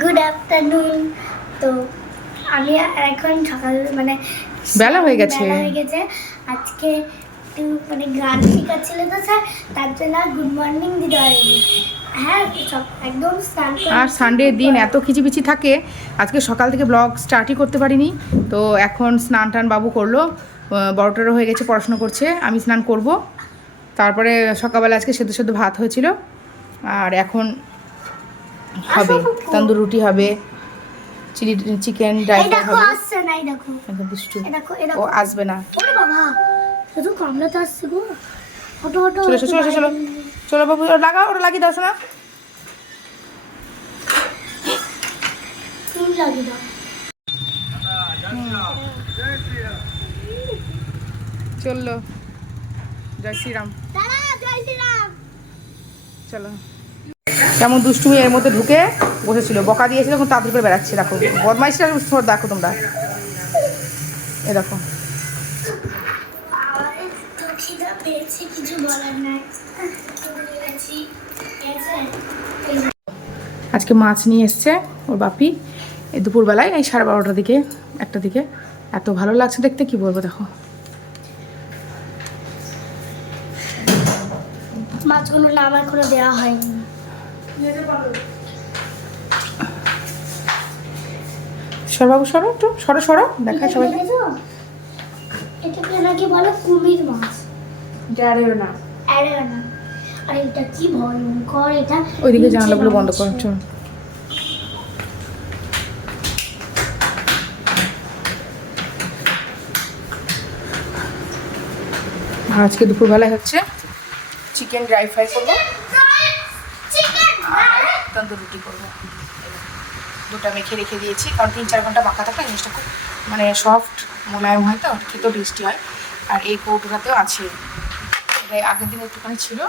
Good afternoon তো আমি এখন সকাল মানে বেলা হয়ে গেছে। বেলা হয়ে গেছে। আজকে একটু মানে গান শেখাচ্ছিল তো স্যার তার জন্য গুড মর্নিং দিতে পারিনি। হ্যাঁ একদম স্নান আর সানডে দিন এত খিচিবিচি থাকে আজকে সকাল থেকে ব্লগ স্টার্টই করতে পারিনি। তো এখন স্নান টান বাবু করল বড়টারও হয়ে গেছে পড়াশোনা করছে আমি স্নান করব। তারপরে সকালবেলা আজকে সেদ্ধ সেদ্ধ ভাত হয়েছিল। আর এখন হবে তন্দুর রুটি হবে চিলি চিকেন ড্রাই ফ্রাই দেখো হবে। আসছে না এই দেখো। একদম দুষ্টু। ও আসবে না। ওরে বাবা শুধু কামড়াতে আসছে গো। হটো হটো চলো চলো চলো। চলো বাবু লাগাও ওটা লাগিয়ে দাও শোনা। ফুল লাগিয়ে দাও। চলল। জয় শ্রীরাম। জয় শ্রীরাম। চলো। কেমন দুষ্টুমি এর মধ্যে ঢুকে বসেছিল। বকা দিয়েছিল, এখন তাড়াতাড়ি করে বেড়াচ্ছে, দেখো। বদমাইশটা দেখো তোমরা। এ দেখো। আজকে মাছ নিয়ে এসছে ওর বাপি। এই দুপুরবেলায়, এই সাড়ে বারোটার দিকে, একটা দিকে। এত ভালো লাগছে দেখতে, কি বলব, দেখো। মাছগুলো আমার কোনো দেওয়া হয়নি। সর বাবু সরো একটু। সরো সরো। দেখা সবাই দেখেছ? এটাকে নাকি বলে কুমির মাছ? না। অ্যারেনা আর এটা কি ভয়ঙ্কর এটা ওইদিকে জানলাগুলো বন্ধ। আজকে দুপুরবেলায় হচ্ছে চিকেন ড্রাই ফ্রাই করব! তন্দুর রুটি করব। দুটো মেখে রেখে দিয়েছি, কারণ তিন চার ঘণ্টা মাখা থাকলে জিনিসটা খুব মানে সফট মোলায়েম হয় তো, খেতেও টেস্টি হয়। আর এই কৌটোটাতেও আছে। এটা আগের দিন একটুখানি ছিল।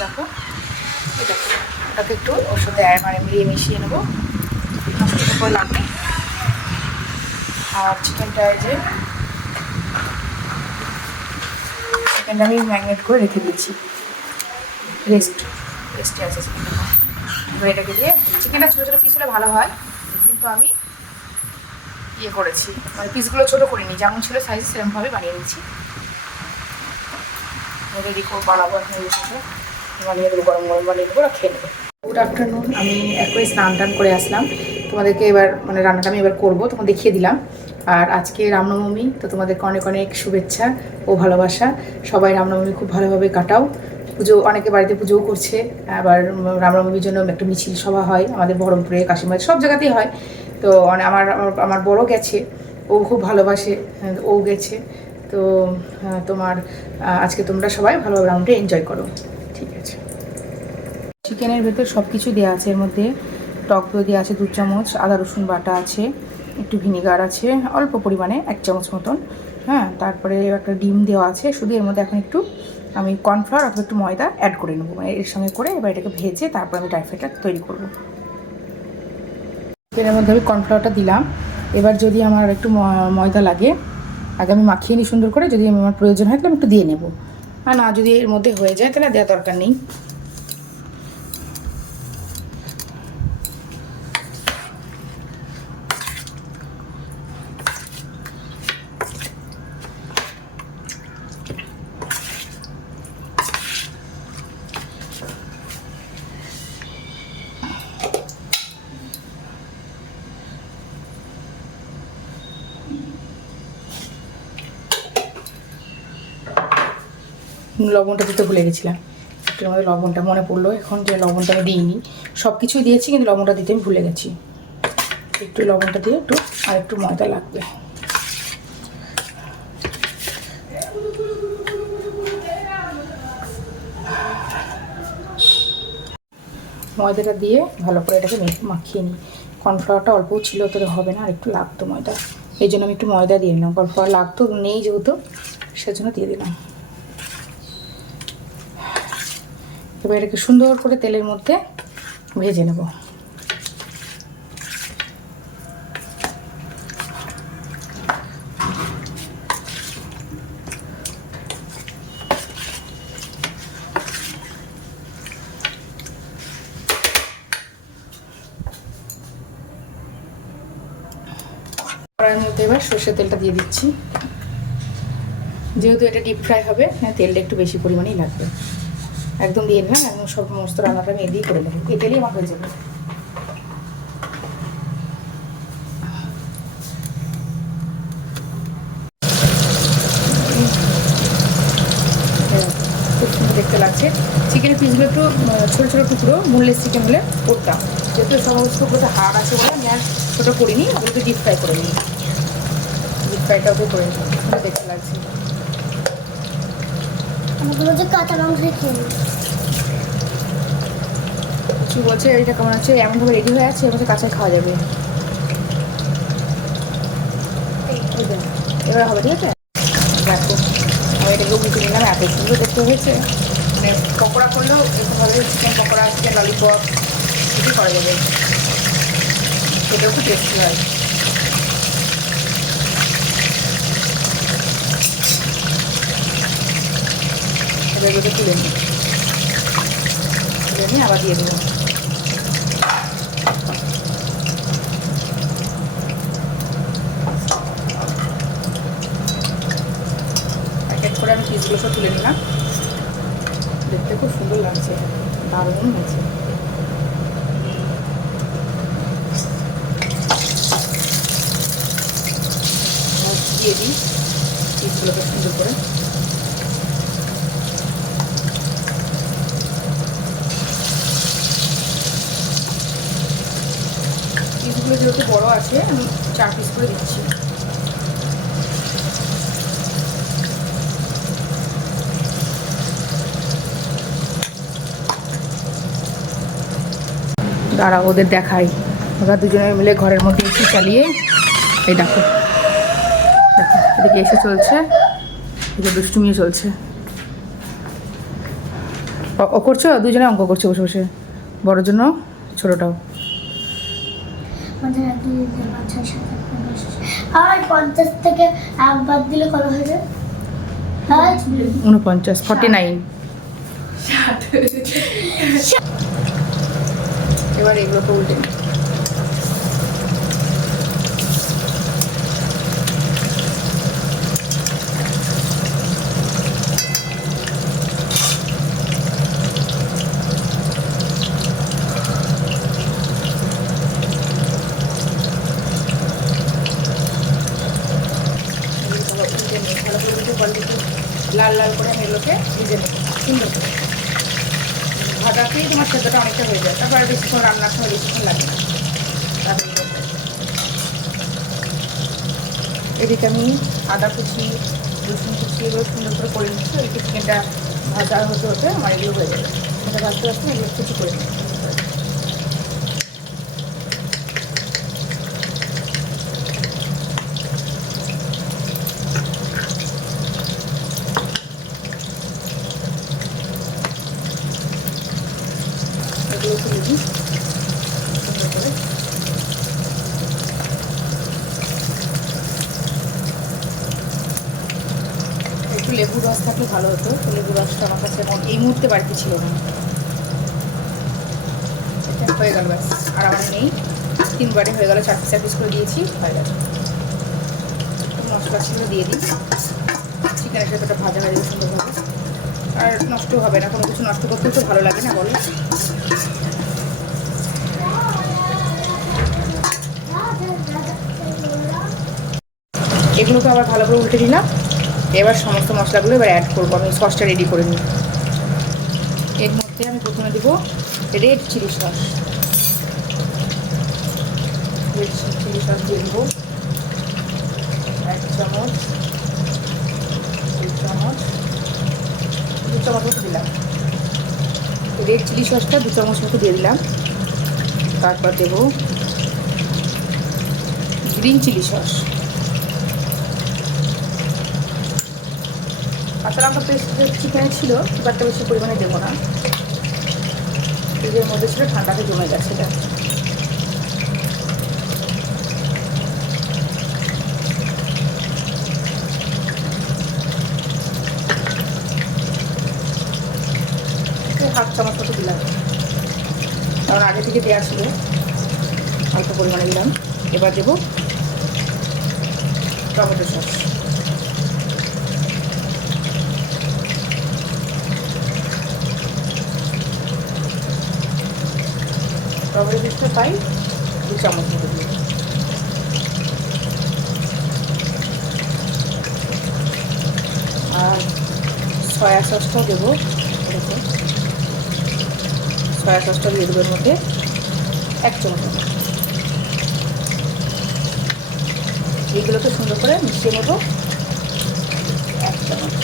দেখো দেখো, ওটাকে একটু ওর সাথে মানে মিলিয়ে মিশিয়ে নেব। করে লাগবে আর চিকেনটা যে চিকেনটা আমি ম্যাগনেট করে রেখে দিয়েছি। রেস্ট রেস্টে আছে চিকেনটা এটাকে দিয়ে। চিকেনটা ছোটো ছোটো পিস হলে ভালো হয়। কিন্তু আমি ইয়ে করেছি। মানে পিসগুলো ছোটো করিনি। যেমন ছিল সাইজ সেরকমভাবে বানিয়ে নিচ্ছি রেডি করে বানাবো বানিয়ে দেবো গরম গরম বানিয়ে দেবো খেয়ে নেব। গুড আফটারনুন আমি একবারে স্নান টান করে আসলাম। তোমাদেরকে এবার মানে রান্নাটা আমি এবার করব। তোমাকে দেখিয়ে দিলাম। আর আজকে রামনবমী, তো তোমাদেরকে অনেক অনেক শুভেচ্ছা ও ভালোবাসা। সবাই রামনবমী খুব ভালোভাবে কাটাও। পুজো, অনেকে বাড়িতে পুজোও করছে। আবার রামনবমীর জন্য একটা মিছিল সভা হয়, আমাদের বহরমপুরে, কাশিমায়, সব জায়গাতেই হয়। তো আমার, আমার- বড় গেছে, ও খুব ভালোবাসে, ও গেছে। তো তোমার আজকে তোমরা সবাই ভালোভাবে রাউন্ডে এনজয় করো। ঠিক আছে। চিকেনের ভেতর সব কিছু দেওয়া আছে, এর মধ্যে টক দই দেওয়া আছে দু চামচ, আদা রসুন বাটা আছে, একটু ভিনিগার আছে, অল্প পরিমাণে এক চামচ মতন হ্যাঁ তারপরে একটা ডিম দেওয়া আছে, শুধু এর মধ্যে এখন একটু আমি কর্নফ্লাওয়ার অথবা একটু ময়দা অ্যাড করে নেব। মানে এর সঙ্গে করে এবার এটাকে ভেজে তারপর আমি ড্রাই ফ্রাইটা তৈরি করব। এর মধ্যে আমি কর্নফ্লাওয়ারটা দিলাম। এবার যদি আমার একটু ময়দা লাগে, আগে আমি মাখিয়ে নিই সুন্দর করে। যদি আমার প্রয়োজন হয় তাহলে আমি একটু দিয়ে নেব। আর না যদি এর মধ্যে হয়ে যায় তাহলে দেওয়ার দরকার নেই। লবণটা দিতে ভুলে গেছিলাম। একটু আমাদের লবণটা মনে পড়ল, এখন যে লবণটা আমি দিইনি। সব কিছুই দিয়েছি, কিন্তু লবণটা দিতে আমি ভুলে গেছি। একটু লবণটা দিয়ে একটু, আর একটু ময়দা লাগবে। ময়দাটা দিয়ে ভালো করে এটাকে মাখিয়ে নিই। কর্নফ্লাওয়ারটা অল্প ছিল, তো হবে না, আর একটু লাগতো ময়দা। এই জন্য আমি একটু ময়দা দিয়ে নিলাম। কর্নফ্লাওয়ার লাগতো, নেই যেহেতু, সেজন্য দিয়ে দিলাম। এবার এটাকে সুন্দর করে তেলের মধ্যে ভেজে নেব। মধ্যে এবার সর্ষের তেলটা দিয়ে দিচ্ছি। যেহেতু এটা ডিপ ফ্রাই হবে হ্যাঁ তেলটা একটু বেশি পরিমাণেই লাগবে। একদম দিয়ে দিলাম একদম সমস্ত রান্নাটা আমি এদিকেই করে নেব। তেলেই আমার হয়ে যাবে। দেখতে লাগছে। চিকেনের পিসগুলো একটু ছোটো ছোটো টুকরো বোনলেস চিকেন হলে করতাম যেহেতু সমস্ত টুকরোতে হাড় আছে বলে আমি আর ছোটো করিনি ওগুলোকে ডিপ ফ্রাই করে নিই। ডিপ ফ্রাইটা ওকে করে নিই। দেখতে লাগছে। কাঁচা মাংস খেয়ে কিছু বলছে এটা কেমন আছে? এমনভাবে রেডি হয়ে আছে? এবার কাঁচাই খাওয়া যাবে। এবার হবে, ঠিক আছে? দেখতে হয়েছে। মানে পকোড়া চিকেন পকোড়া কিছু যাবে। খুব হয়। নিয়ে আবার দিয়ে দেবো এক এক করে আমি পিসগুলো সব তুলে নিলাম। দেখতে খুব সুন্দর লাগছে, দারুণ হয়েছে। দিয়ে দিই পিসগুলোকে সুন্দর করে। পিসগুলো যেহেতু বড় আছে, আমি চার পিস করে দিচ্ছি। দাঁড়া ওদের দেখাই। ওরা দুজনে মিলে ঘরের মধ্যে এসি চালিয়ে এই দেখো দেখো এদিকে এসে চলছে এদিকে দুষ্টুমিও চলছে। ও- করছ? দুজনে অঙ্ক করছে বসে বসে। বড়োর জন্য ছোটোটাও। পঞ্চাশ থেকে এক বাদ দিলে কত হয়ে যায়? উনপঞ্চাশ ফর্টি নাইন এবার এগুলোকে উল্টে নিই। এগুলোকে আবার উল্টে নিই। ভালো করে উল্টে পাল্টে একটু লাল লাল করে আমি এগুলোকে ভেজে নেব সুন্দর করে ভাজাতেই তোমার সেদ্ধটা অনেকটা হয়ে যায় তারপর রান্না করে সময় লাগে। এদিকে আমি আদা কুচি, রসুন কুচি এগুলো সুন্দর করে করে নিচ্ছি। ওই চিকেনটা ভাজা হতে হতে আমার এগুলো হয়ে যাবে। ভাজতে ভাজতে এগুলো কুচি করে নিচ্ছি এগুলো তুলে দিই সুন্দর করে একটু লেবু রস থাকলে ভালো হতো তো লেবু রসটা আমার কাছে এখন এই ছিল না। হয়ে গেল ব্যাস, আর আমার নেই। তিনবারে হয়ে গেল চার চার পিস করে দিয়েছি, হয়ে গেল। মশলা ছিল, দিয়ে দিই। চিকেনের সাথে ওটা ভাজা যাবে সুন্দরভাবে। আর নষ্ট হবে না, কোনো কিছু নষ্ট করতেও তো ভালো লাগে না, বলো। এগুলোকে আবার ভালো করে উল্টে দিলাম। এবার সমস্ত মশলাগুলো এবার অ্যাড করব, আমি সসটা রেডি করে নিই। মধ্যে আমি প্রথমে দেবো red chilli sauce red chilli sauce দিয়ে দেবো এক চামচ দু চামচ দু চামচ মতো দিলাম। রেড চিলি সসটা দু চামচ মতো দিয়ে দিলাম। তারপর দেবো গ্রিন চিলি সস কাঁচা লঙ্কা পেস্ট চিকেনে ছিল খুব একটা বেশি পরিমাণে দেবো না। ফ্রিজের মধ্যে ছিল, ঠান্ডাতে জমে গেছে এটা। হাফ চামচ মতো দিলাম। কারণ আগে থেকে দেওয়া ছিল অল্প পরিমাণে দিলাম। এবার দেবো টমেটো সস। টমেটো সসটা পাই, দু চামচ মতো দিয়ে আর সয়া সসটাও দেবো, এরকম। সয়া সসটা দিয়ে দেবো এর মধ্যে এক চামচ। এইগুলোকে সুন্দর করে মিশিয়ে নেব। এক চামচ।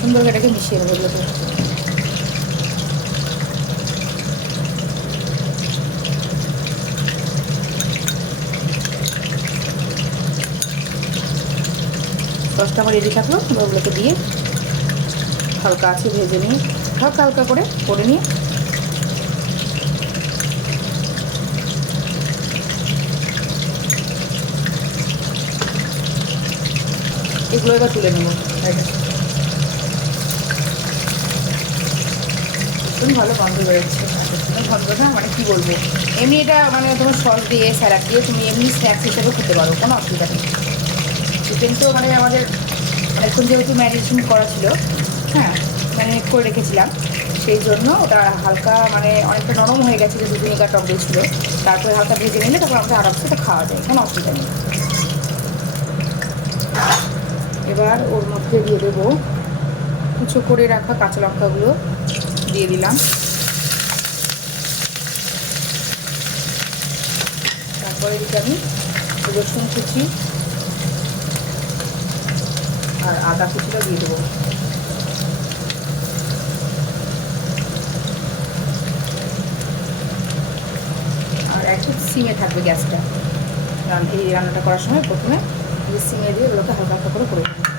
সুন্দর করে এটাকে মিশিয়ে নেব, এগুলোকে। সসটা আমার রেডি থাকল, ওগুলোকে দিয়ে হালকা আছে ভেজে নিয়ে, হালকা হালকা করে করে নিয়ে এগুলো এবার তুলে নেব। ভীষণ ভালো গন্ধ বেরোচ্ছে। গন্ধটা মানে কী বলব? এমনি এটা মানে তোমার সস দিয়ে, স্যালাড দিয়ে তুমি এমনি স্ন্যাক্স হিসেবে খেতে পারো, কোনো অসুবিধা নেই। চিকেন তো মানে আমাদের এখন যেহেতু ম্যারিনেশন করা ছিল হ্যাঁ ম্যারিনেট করে রেখেছিলাম, সেই জন্য ওটা হালকা মানে অনেকটা নরম হয়ে গেছে যে তিনটা টক ছিল। তারপরে হালকা ভেজে নিলে তারপর আমাদের আরামসে এটা খাওয়া যায়, কোনো অসুবিধা নেই। এবার ওর মধ্যে দিয়ে দেবো কুচো করে রাখা কাঁচা লঙ্কাগুলো, দিয়ে দিলাম। তারপরে দিতে আমি রসুন কুচি। আর আদা কুচিটা দিয়ে দেবো। আর একটু সিমে থাকবে গ্যাসটা। রান্না এই রান্নাটা করার সময় প্রথমে সিমে দিয়ে ওগুলোকে হালকা হালকা করে করে দেবো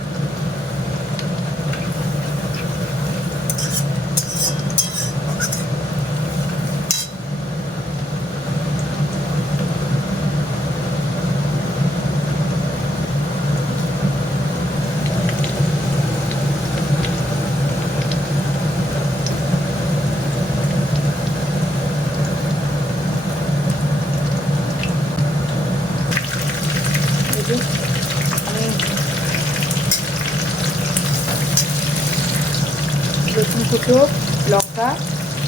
এই যে আমি রসুন কুচো লঙ্কা,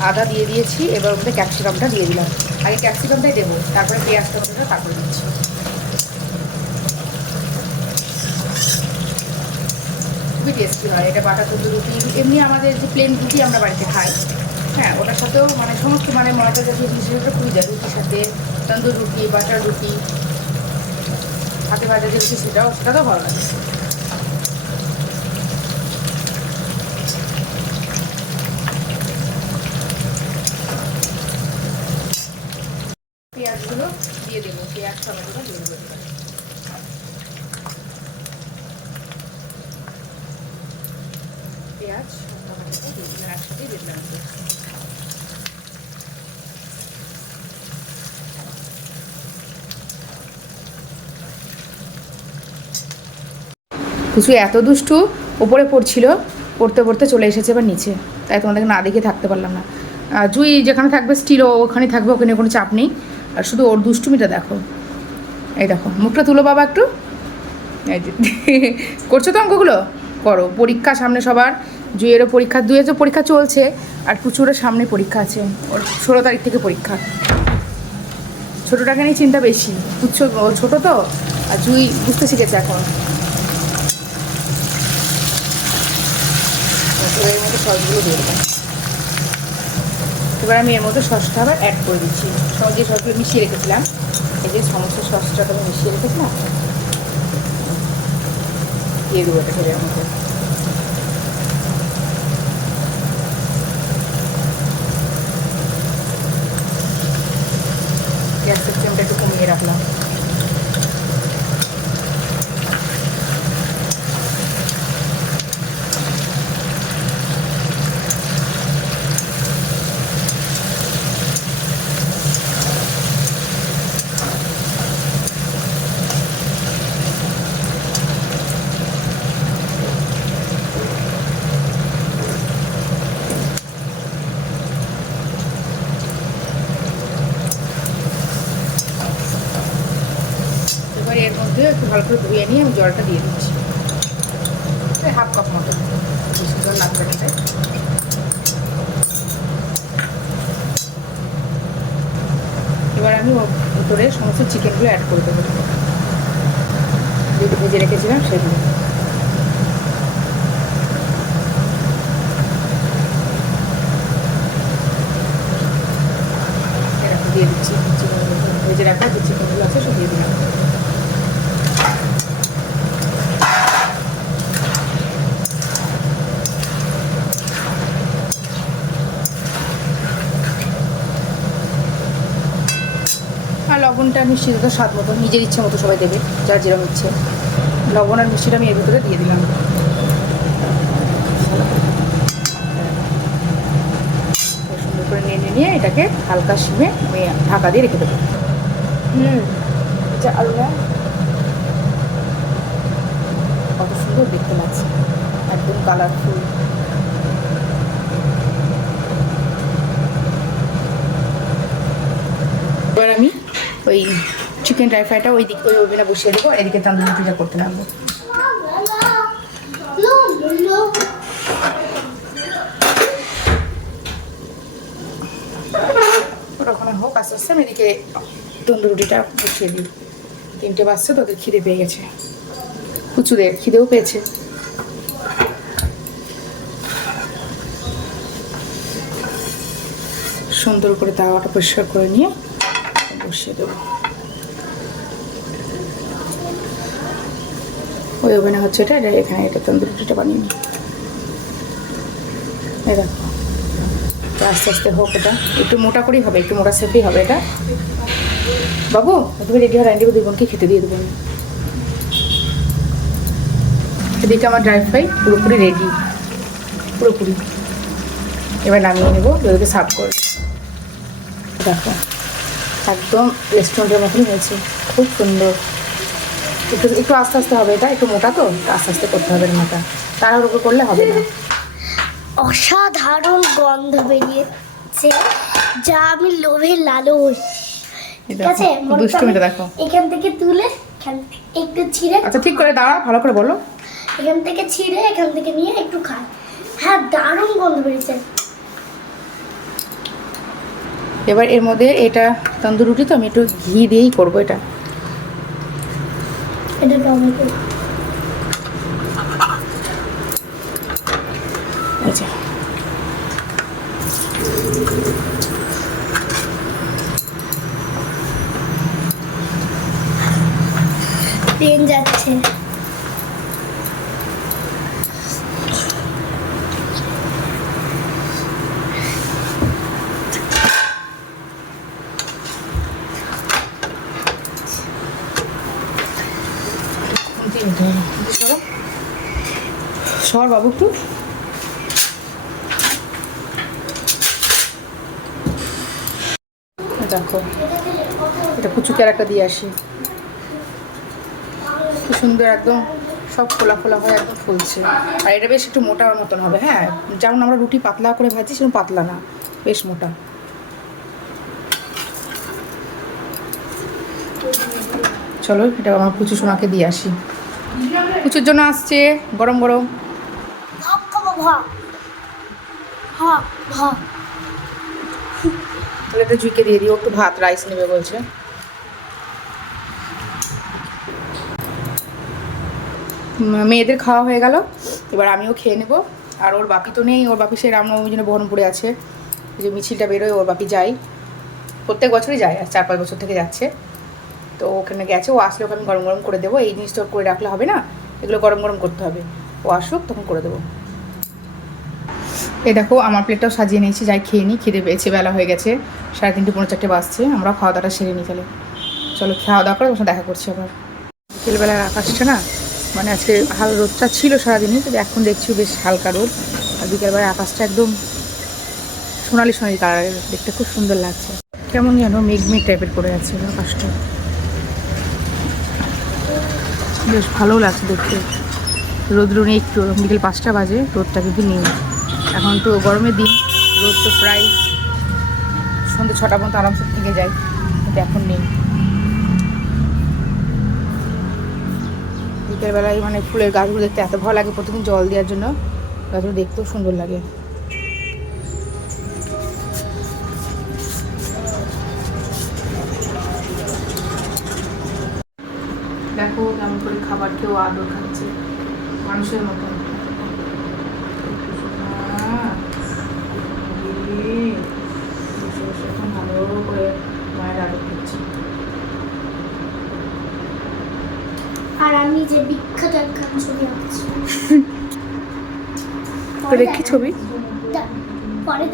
আদা দিয়ে দিয়েছি, এবার মধ্যে ক্যাপসিকামটা দিয়ে দিলাম। আগে ক্যাপসিকামটাই দেবো, তারপরে পেঁয়াজটা মধ্যে তারপরে দিচ্ছি। খুবই টেস্টি হয়, এটা বাটা তন্দুর রুটি। এমনি আমাদের যে প্লেন রুটি আমরা বাড়িতে খাই হ্যাঁ ওটার সাথেও মানে সমস্ত মানে ময়দা জাতীয় জিনিসের খুবই যায়। রুটির সাথে তন্দুর রুটি, বাটার রুটি, হাতে ভাজা যে রুটি, সেটাও সেটাও ভালো লাগে পেঁয়াজগুলো দিয়ে দেবো পেঁয়াজ টমেটোটা দিয়ে দেবো এবারে। পেঁয়াজ টমেটোটা দিয়ে দিলাম একসাথে দিয়ে দিলাম এত দুষ্টু ওপরে পড়ছিল, পড়তে পড়তে চলে এসেছে এবার নিচে। তাই তোমাদেরকে না দেখে থাকতে পারলাম না। আর জুই যেখানে থাকবে স্টিলও ওখানে থাকবে ওখানে কোনো চাপ নেই। আর শুধু ওর দুষ্টুমিটা দেখো। এই দেখো, মুখটা তুলো বাবা একটু। করছ তো অঙ্কগুলো? করো, পরীক্ষা সামনে সবার। জুইয়েরও পরীক্ষা দুয়ের তো পরীক্ষা চলছে আর কুচুরের সামনে পরীক্ষা আছে। ওর ষোলো তারিখ থেকে পরীক্ষা। ছোটোটাকে নিয়ে চিন্তা বেশি। ও ছোটো তো, আর জুই বুঝতে শিখেছে এখন। এর মধ্যে দিয়ে দেবো। এবার আমি এর মধ্যে সসটা আবার অ্যাড করে দিচ্ছি। যে সসগুলো মিশিয়ে রেখেছিলাম। এই যে সমস্ত সসটা তো আমি মিশিয়ে রেখেছিলাম। দিয়ে দেবো এটা এর মধ্যে। que hace siempre que comieras la. জলটা দিয়ে দিচ্ছি। হাফ কাপ মতো। বেশি জল লাগবে না। এবার আমি ভিতরে সমস্ত চিকেনগুলো অ্যাড করে দেবো। যেগুলো ভেজে রেখেছিলাম সেগুলো দিয়ে দিচ্ছি। ভেজে রাখা যে চিকেনগুলো আছে সব দিয়ে দিলাম। আর লবণটা মিষ্টিটা তো স্বাদ মতো নিজের ইচ্ছে মতো সবাই দেবে যার যেরকম ইচ্ছে। লবণ আর মিষ্টিটা আমি এর ভিতরে দিয়ে দিলাম। সুন্দর করে নিয়ে নিয়ে এটাকে হালকা সিমে আমি ঢাকা দিয়ে রেখে দেবো। হুম। এটা আলুটা কত সুন্দর দেখতে লাগছে। একদম কালারফুল এবার আমি ওই চিকেন ড্রাই ফ্রাইটা ওই দিক ওই ওভেনে বসিয়ে দেবো আর এদিকে তান্দুরি রুটিটা করতে লাগবো। ওখানে হোক, আস্তে আস্তে আমি এদিকে তন্দুর রুটিটা বসিয়ে দিই। তিনটে বাজছে তো ওদের খিদে পেয়ে গেছে। কুচুদের খিদেও পেয়েছে। সুন্দর করে তাওয়াটা পরিষ্কার করে নিয়ে বসিয়ে দেবো। ওই ওভেনে হচ্ছে এটা এটা এখানে এটা তন্দুরি রুটিটা বানিয়ে নিই। দেখো আস্তে আস্তে হোক এটা। একটু মোটা করেই হবে, একটু মোটা শেপেই হবে এটা। বাবু তুমি রেডি হয় রান্ডি দুই বোনকে খেতে দিয়ে দেবো এদিকে আমার ড্রাই ফ্রাই পুরোপুরি রেডি পুরোপুরি। এবার নামিয়ে নেব, ওদেরকে সার্ভ করে দেখো। একদম রেস্টুরেন্টের মতনই হয়েছে। খুব সুন্দর। একটু একটু আস্তে আস্তে হবে এটা একটু মোটা তো আস্তে আস্তে করতে হবে মোটা তার উপর করলে হবে না। অসাধারণ গন্ধ বেরিয়েছে যা আমি লোভে এই ঠিক আছে দুষ্টুমিটা দেখো। এখান থেকে তুলে একটু ছিঁড়ে আচ্ছা ঠিক করে দাঁড়া ভালো করে বলো। এখান থেকে ছিঁড়ে এখান থেকে নিয়ে একটু খাই হ্যাঁ দারুণ গন্ধ বেরিয়েছে। এবার এর মধ্যে এটা তন্দুর রুটি তো আমি একটু ঘি দিয়েই করব এটা। আচ্ছা ট্রেন যাচ্ছে খুন্তি নিতে হবে খুন্তি সরো সর বাবু একটু। দেখো, এটা কুচুকে আর একটা দিয়ে আসি। কি সুন্দর একদম সব খোলা খোলা হয়ে একদম ফুলছে। আর এটা বেশ একটু মোটার মতন হবে হ্যাঁ? যেমন আমরা রুটি পাতলা করে ভাজি, সেরকম পাতলা না, বেশ মোটা। চলো, এটা আমার কুচু সোনাকে দিয়ে আসি। কুচুর জন্য আসছে, গরম গরম। হ্যাঁ তাহলে জুইকে দিয়ে দিও, একটু ভাত রাইস নেবে বলছে। মেয়েদের খাওয়া হয়ে গেল, এবার আমিও খেয়ে নেব। আর ওর বাপি তো নেই, ওর বাপি সেই রামনবমীর জন্য বহরমপুরে আছে। যে মিছিলটা বেরোয়, ওর বাপি যায়। প্রত্যেক বছরই যায়, আর চার পাঁচ বছর থেকে যাচ্ছে। তো ওখানে গেছে, ও আসলে ওকে আমি গরম গরম করে দেবো। এই জিনিসটা করে রাখলে হবে না, এগুলো গরম গরম করতে হবে। ও আসুক, তখন করে দেবো। এই দেখো, আমার প্লেটটাও সাজিয়ে নিয়েছি, যাই খেয়ে নিই খিদে পেয়েছে, বেলা হয়ে গেছে। সাড়ে তিনটে পনেরো চারটে বাজছে, আমরা খাওয়া দাওয়াটা সেরে নিই তাহলে। চলো খাওয়া দাওয়া করে তোমার দেখা করছি আবার। বিকেলবেলার আকাশটা না মানে আজকে হাল রোদটা ছিল সারাদিনই, কিন্তু এখন দেখছি বেশ হালকা রোদ। আর বিকেলবেলার আকাশটা একদম সোনালি সোনালি কালারের দেখতে খুব সুন্দর লাগছে। কেমন যেন মেঘ মেঘ টাইপের করে আছে আকাশটা। বেশ ভালো লাগছে দেখতে। রোদ্র নেই একটু, বিকেল পাঁচটা বাজে, রোদটা কিন্তু নেই। এখন তো গরমের দিন, রোদ তো প্রায় সন্ধ্যে ছটা পর্যন্ত আরামসে থেকে যায়, কিন্তু এখন নেই। বিকেলবেলায় মানে ফুলের গাছগুলো দেখতে এত ভালো লাগে প্রতিদিন জল দেওয়ার জন্য, গাছগুলো দেখতেও সুন্দর লাগে। দেখো কেমন করে খাবার খেয়েও আদর খাচ্ছে, মানুষের মতন আহ, এই, বসে বসে এখন ভালো করে মায়ের আদর করছে আর আমি যে বিখ্যাত একখান ছবি আঁকছি তোর কি ছবি? পরে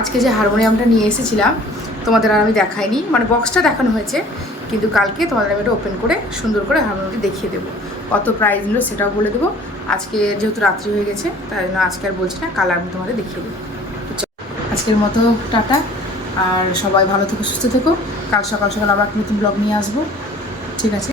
আজকে যে হারমোনিয়ামটা নিয়ে এসেছিলাম তোমাদের আর আমি দেখাইনি। মানে বক্সটা দেখানো হয়েছে কিন্তু কালকে তোমাদের আমি এটা ওপেন করে সুন্দর করে হারমোনিয়ামটি দেখিয়ে দেবো। কত প্রাইস নিল সেটাও বলে দেবো। আজকে যেহেতু রাত্রি হয়ে গেছে, তাই জন্য আজকে আর বলছি না, কাল আমি তোমাদের দেখিয়ে দেবো আজকের মতো, টাটা। আর সবাই ভালো থেকো, সুস্থ থেকো। কাল সকাল সকাল আবার নতুন ব্লগ নিয়ে আসব। ঠিক আছে?